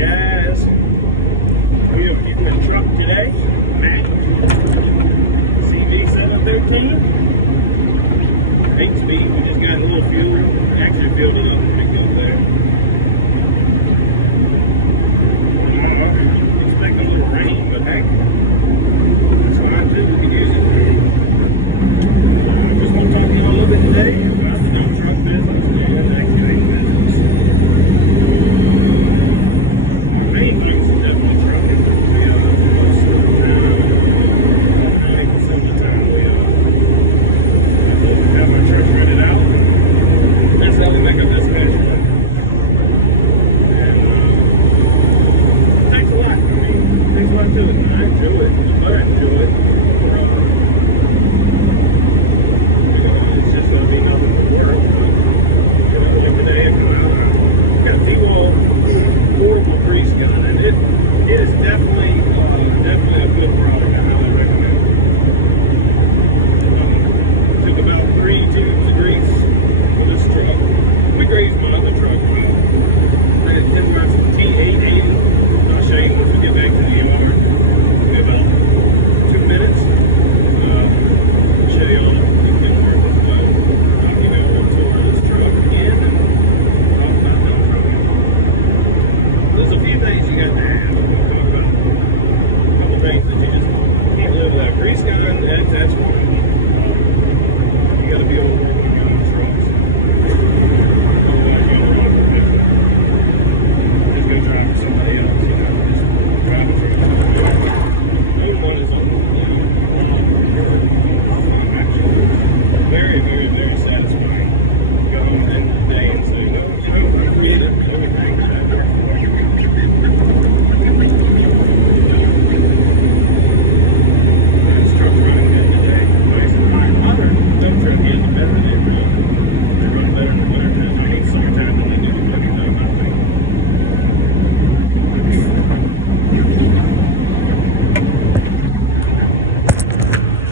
guys. We are getting the truck today. Mac CV713. 8-speed. We just got a little fuel. We actually filled it up pretty good there. Expect a little rain, but hey, that's fine too. We can use it. Just want to talk to you a little bit today about the dump truck business and the excavating business. Main things is definitely trucking. Most of the time, 90% of the time, we have our truck rented out. That's how we make up this cash flow. And it takes a lot. I mean, it takes a lot to it. And I enjoy it. But I enjoy it. It's just going to be nothing but work. But like today, I got a T-Wall portable grease gun, and it is definitely a good product. I highly recommend it. Took about 3 tubes of grease for this truck. We grazed my other truck. I had 10 yards from T880. I'll show you once we get back to the yard. We have about 2 minutes. I'll show you all the thing work as well. I'll give you a little tour of this truck again and talk about dump trucking. There's a few things you got to have. We'll talk about a couple things that you just can't live without. Grease gun, that's one. You got to be able to work with your own trucks. Otherwise, you're going to run for people. Just go drive for somebody else, you know. Just drive a truck. No one is on the very, very, very satisfying. Go home at the end of the day and say, no, you know, we did everything that I did. This truck's running good today. Nice and fine. Other dump truck is better than it runs. They run better in the wintertime. I hate summertime than they do in wintertime, I think.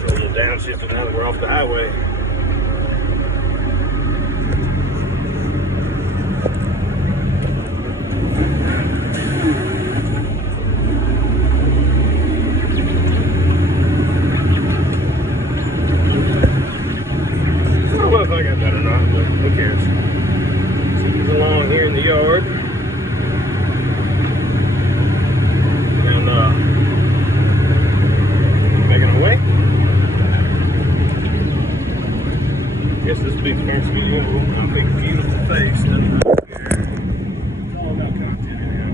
So you're downshifting now that we're off the highway. I don't know if I got that or not, but who cares? So he's along here in the yard. And making our way. Guess this will be the first video of my big beautiful face, doesn't it? It's all about content anyhow.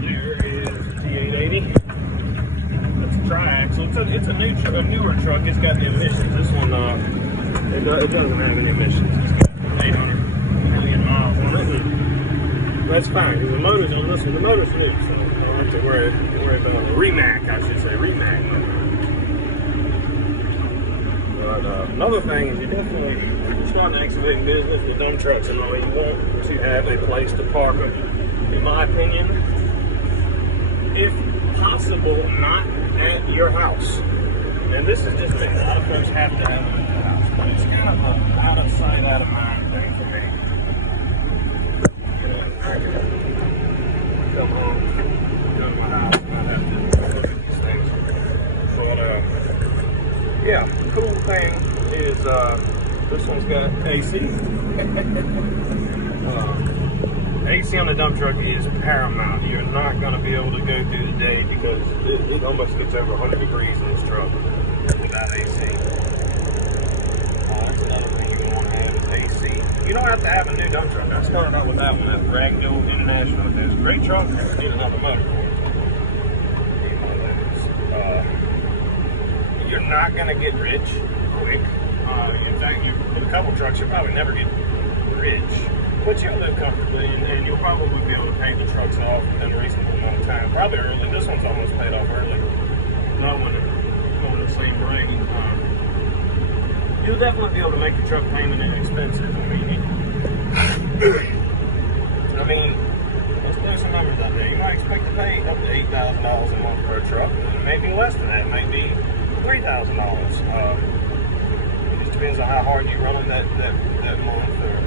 There is a T880. That's a tri-axle. It's a newer truck. It's got the emissions. This one, it doesn't have any emissions. It's got 800 million miles on it. That's fine, because the motor's on this one. The motor's new, so I don't have to worry about the Rimac, I should say, Rimac motor. But another thing is you definitely start an excavating business with dump trucks and all. You want to have a place to park them. In my opinion, if possible, not at your house. And this is just me. A lot of folks have to have it at the house, but it's kind of an out of sight, out of mind thing for me. You know, I can come home, go to my house, and not have to look at these things. But yeah, the cool thing is this one's got AC. AC on the dump truck is paramount. You're not going to be able to go through the day because it almost gets over 100 degrees in this truck without AC. That's another thing you're going to want to have is AC. You don't have to have a new dump truck. I started out with that one at Ragdoll International. It's a great truck. You need another motor for it. You're not going to get rich quick. In fact, with a couple trucks, you'll probably never get rich. But you'll live comfortably, and you'll probably be able to pay the trucks off within a reasonable amount of time. Probably early. This one's almost paid off early. Not when it's going the same rate. You'll definitely be able to make your truck payment inexpensive. I mean, let's throw some numbers out there. You might expect to pay up to $8,000 a month per truck. Maybe less than that. Maybe $3,000. It just depends on how hard you run them that month, or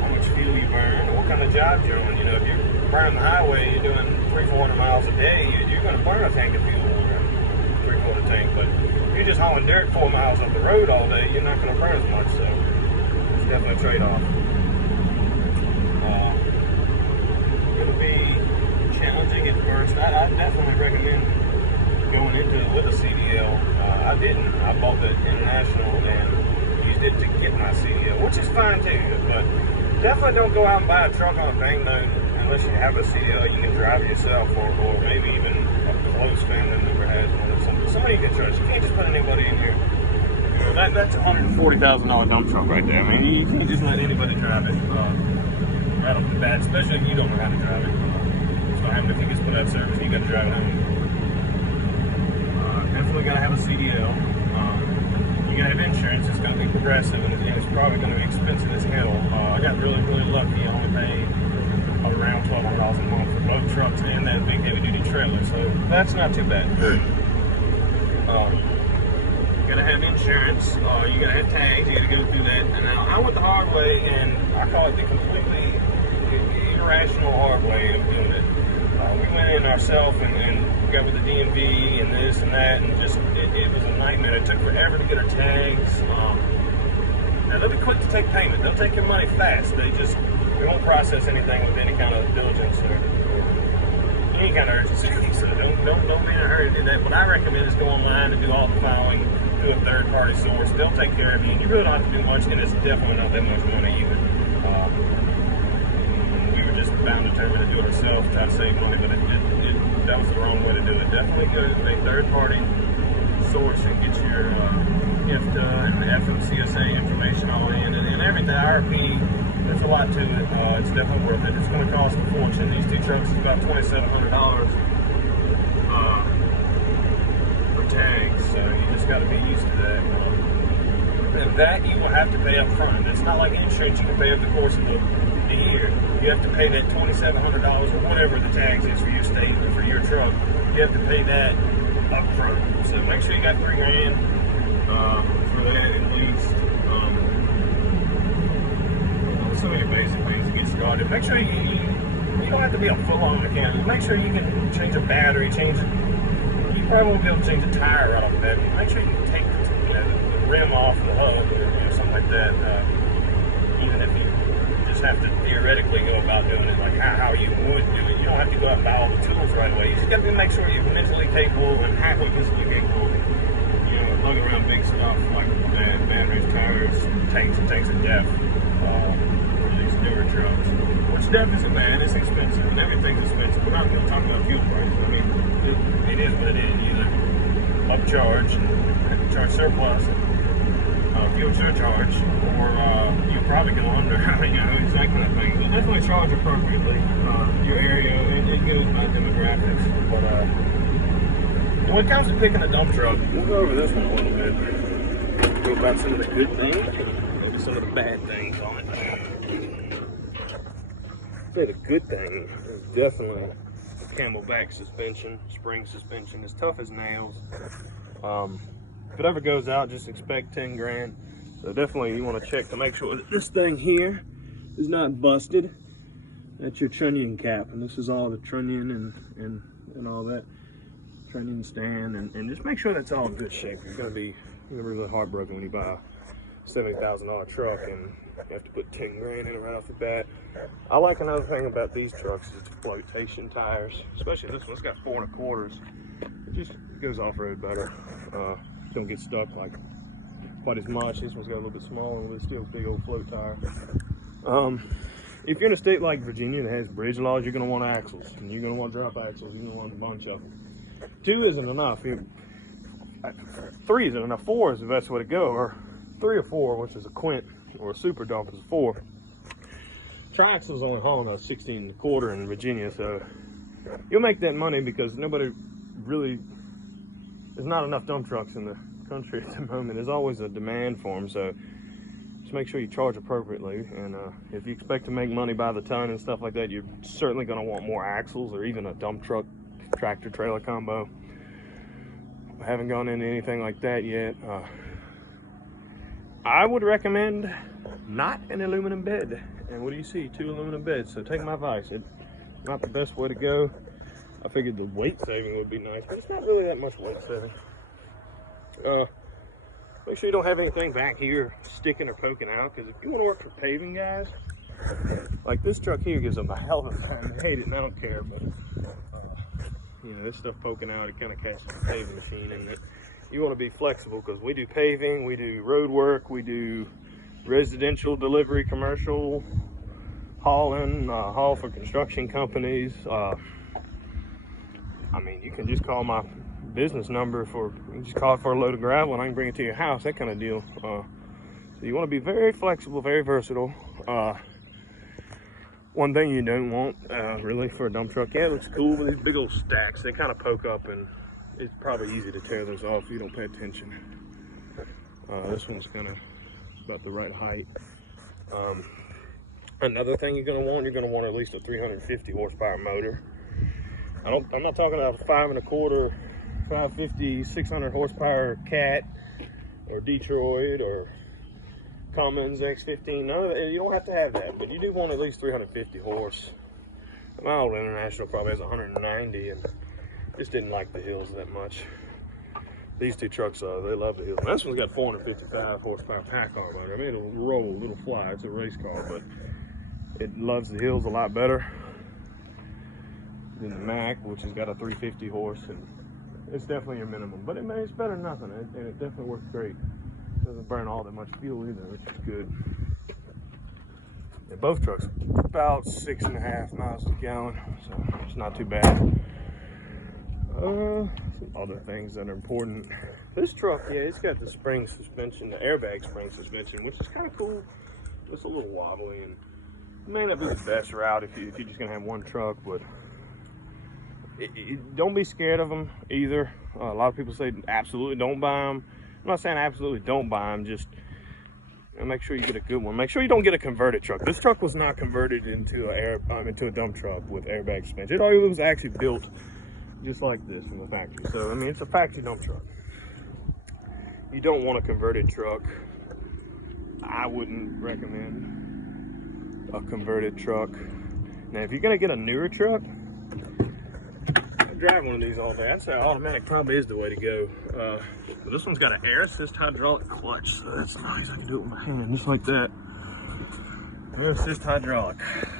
how much fuel you burn, or what kind of job you're on. You know, if you're burning the highway, you're doing 300-400 miles a day, you're going to burn a tank of fuel, or 3/4 tank. But if you're just hauling dirt 4 miles up the road all day, you're not going to burn as much. So it's definitely a trade-off. It'll be challenging at first. I definitely recommend going into it with a CDL. I didn't. I bought the International and used it to get my CDL, which is fine too. But definitely don't go out and buy a truck on a bank loan unless you have a CDL you can drive yourself, or maybe even a close family member has one, or somebody you can trust. You can't just put anybody in here. You know, that's a $140,000 dump truck right there. I mean, you can't just let anybody drive it right off the bat, especially if you don't know how to drive it. So if he gets put out of service, you got to drive it home. Definitely got to have a CDL. You got to have insurance. It's going to be progressive, and it's probably going to be expensive as hell. I got really lucky. I only paid around $1,200 a month for both trucks and that big heavy-duty trailer, so that's not too bad. You got to have insurance. You got to have tags. You got to go through that. And I went the hard way, and I call it the completely irrational hard way of doing it. We went in ourselves and got with the DMV and this and that, and just it was a nightmare. It took forever to get our tags. Now they'll be quick to take payment. They'll take your money fast. They won't process anything with any kind of diligence or any kind of urgency. So don't be in a hurry to do that. What I recommend is go online and do all the filing through a third-party source. They'll take care of you. You really don't have to do much, and it's definitely not that much money either. Just bound determined to do it ourselves, try to save money, but that was the wrong way to do it. Definitely go to a third-party source and get your IFTA and the FMCSA information all in, and everything. IRP, there's a lot to it. It's definitely worth it. It's going to cost a fortune. These two trucks is about $2,700 for tags, so you just got to be used to that. And that you will have to pay up front. It's not like insurance you can pay over the course of the year. You have to pay that $2,700 or whatever the tax is for your state or for your truck. You have to pay that up front. So make sure you got $3,000 for that at least. So many basic things to get started. Make sure you don't have to be a full-on mechanic. Make sure you can change a battery, you probably won't be able to change a tire right off the bat. Make sure you can take the rim off the hub or something like that. Even if you just have to theoretically go about doing it like how you would do it. You don't have to go out and buy all the tools right away. You just got to make sure you're mentally capable and halfway physically capable. You know, lug around big stuff like batteries, tires, tanks of DEF. These newer trucks. Which DEF isn't bad. It's expensive, and everything's expensive. We're not going to talk about fuel prices. I mean, it is what it is. You either upcharge and charge surplus. Fuel surcharge, or you probably go under. You know, it's that kind of thing. So definitely charge appropriately. Your area, it goes by demographics. But when it comes to picking a dump truck, we'll go over this one a little bit. Go about some of the good things, maybe some of the bad things on it. Say the good thing is definitely Camelback suspension, spring suspension, as tough as nails. If it ever goes out, just expect 10 grand. So definitely you want to check to make sure that this thing here is not busted. That's your trunnion cap, and this is all the trunnion and all that. Trunnion stand, and just make sure that's all in good shape. You're gonna be really heartbroken when you buy a $70,000 truck and you have to put 10 grand in it right off the bat. I like another thing about these trucks is the flotation tires, especially this one. It's got 4 1/4. It just goes off-road better. Don't get stuck like quite as much. This one's got a little bit smaller, but it's still a big old float tire. If you're in a state like Virginia that has bridge laws, you're going to want axles, and you're going to want drop axles. You're going to want a bunch of them. 2 isn't enough. 3 isn't enough. 4 is the best way to go, or 3 or 4, which is a quint, or a super dump is a 4. Triaxle's only hauling a 16 1/4 in Virginia, so you'll make that money because there's not enough dump trucks in the country at the moment. There's always a demand for them, so just make sure you charge appropriately. And if you expect to make money by the ton and stuff like that, you're certainly going to want more axles or even a dump truck tractor trailer combo. I haven't gone into anything like that yet. I would recommend not an aluminum bed. And what do you see? 2 aluminum beds. So take my advice. It's not the best way to go. I figured the weight saving would be nice, but it's not really that much weight saving. Make sure you don't have anything back here sticking or poking out, because if you want to work for paving guys, like this truck here gives them a hell of a time. They hate it and I don't care, but you know, this stuff poking out, it kind of catches the paving machine, and you want to be flexible, because we do paving, we do road work, we do residential delivery, commercial hauling, haul for construction companies. I mean, you can just call my business number just call it for a load of gravel and I can bring it to your house, that kind of deal. So you want to be very flexible, very versatile. One thing you don't want really for a dump truck, yeah, it looks cool with these big old stacks. They kind of poke up and it's probably easy to tear those off if you don't pay attention. This one's kind of about the right height. Another thing you're going to want at least a 350 horsepower motor. I'm not talking about 5 1/4, 550, 600 horsepower Cat or Detroit or Cummins X15. None of that. You don't have to have that, but you do want at least 350 horse. My old International probably has 190 and just didn't like the hills that much. These 2 trucks, they love the hills. This one's got 455 horsepower pack car motor. I mean, it'll roll, it'll fly. It's a race car, but it loves the hills a lot better than the Mac, which has got a 350 horse, and it's definitely your minimum, but it's better than nothing, and it definitely works great. It doesn't burn all that much fuel either, which is good. And both trucks about 6.5 miles per gallon, so it's not too bad. Some other things that are important. This truck, yeah, it's got the spring suspension, the airbag spring suspension, which is kind of cool. It's a little wobbly, and it may not be the best route if you're just gonna have one truck, but don't be scared of them either. A lot of people say absolutely don't buy them. I'm not saying absolutely don't buy them, just make sure you get a good one. Make sure you don't get a converted truck. This truck was not converted into a dump truck with airbag suspension. It was actually built just like this from the factory. So I mean, it's a factory dump truck. You don't want a converted truck. I wouldn't recommend a converted truck. Now, if you're gonna get a newer truck, drive one of these all day, I'd say automatic probably is the way to go. But this one's got an air assist hydraulic clutch, so that's nice. I can do it with my hand, just like that. Air assist hydraulic.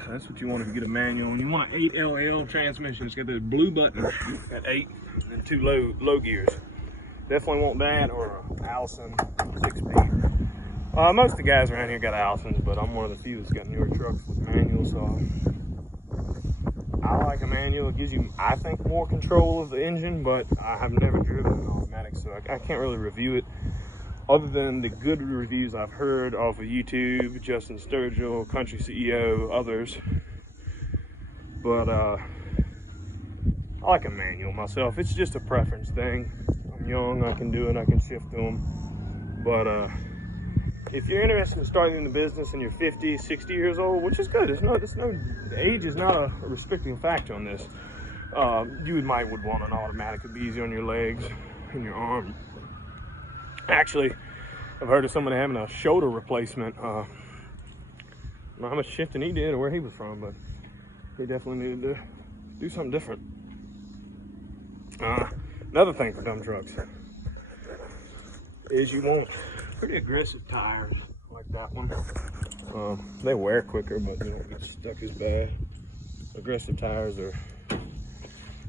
That's what you want if you get a manual. And you want an 8LL transmission. It's got the blue button at 8 and 2 low gears. Definitely want that, or an Allison 6-speed. Most of the guys around here got Allisons, but I'm one of the few that's got newer trucks with manuals, so I like a manual. It gives you, I think, more control of the engine, but I have never driven an automatic, so I can't really review it other than the good reviews I've heard off of YouTube, Justin Sturgill, Country CEO, others. But I like a manual myself. It's just a preference thing. I'm young, I can do it, I can shift to them. But if you're interested in starting in the business and you're 50, 60 years old, which is good, the age is not a restricting factor on this. You would want an automatic. It'd be easier on your legs and your arm. Actually, I've heard of somebody having a shoulder replacement. I don't know how much shifting he did or where he was from, but he definitely needed to do something different. Another thing for dump trucks is you want pretty aggressive tires like that one. They wear quicker, but they don't get stuck as bad. Aggressive tires are,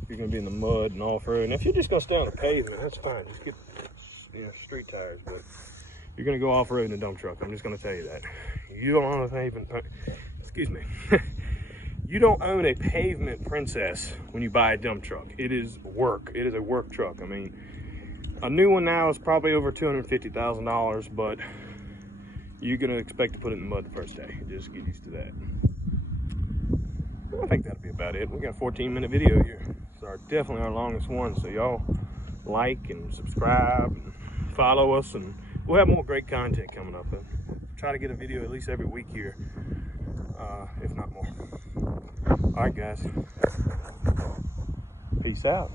you're gonna be in the mud and off-road. And if you're just gonna stay on the pavement, that's fine. Just get street tires, but you're gonna go off-road in a dump truck. I'm just gonna tell you that. You don't own a pavement, excuse me. You don't own a pavement princess when you buy a dump truck. It is work. It is a work truck. I mean, a new one now is probably over $250,000, but you're gonna expect to put it in the mud the first day. Just get used to that. I think that'll be about it. We got a 14-minute video here. It's definitely our longest one, so y'all like and subscribe and follow us, and we'll have more great content coming up. We'll try to get a video at least every week here, if not more. All right, guys. Peace out.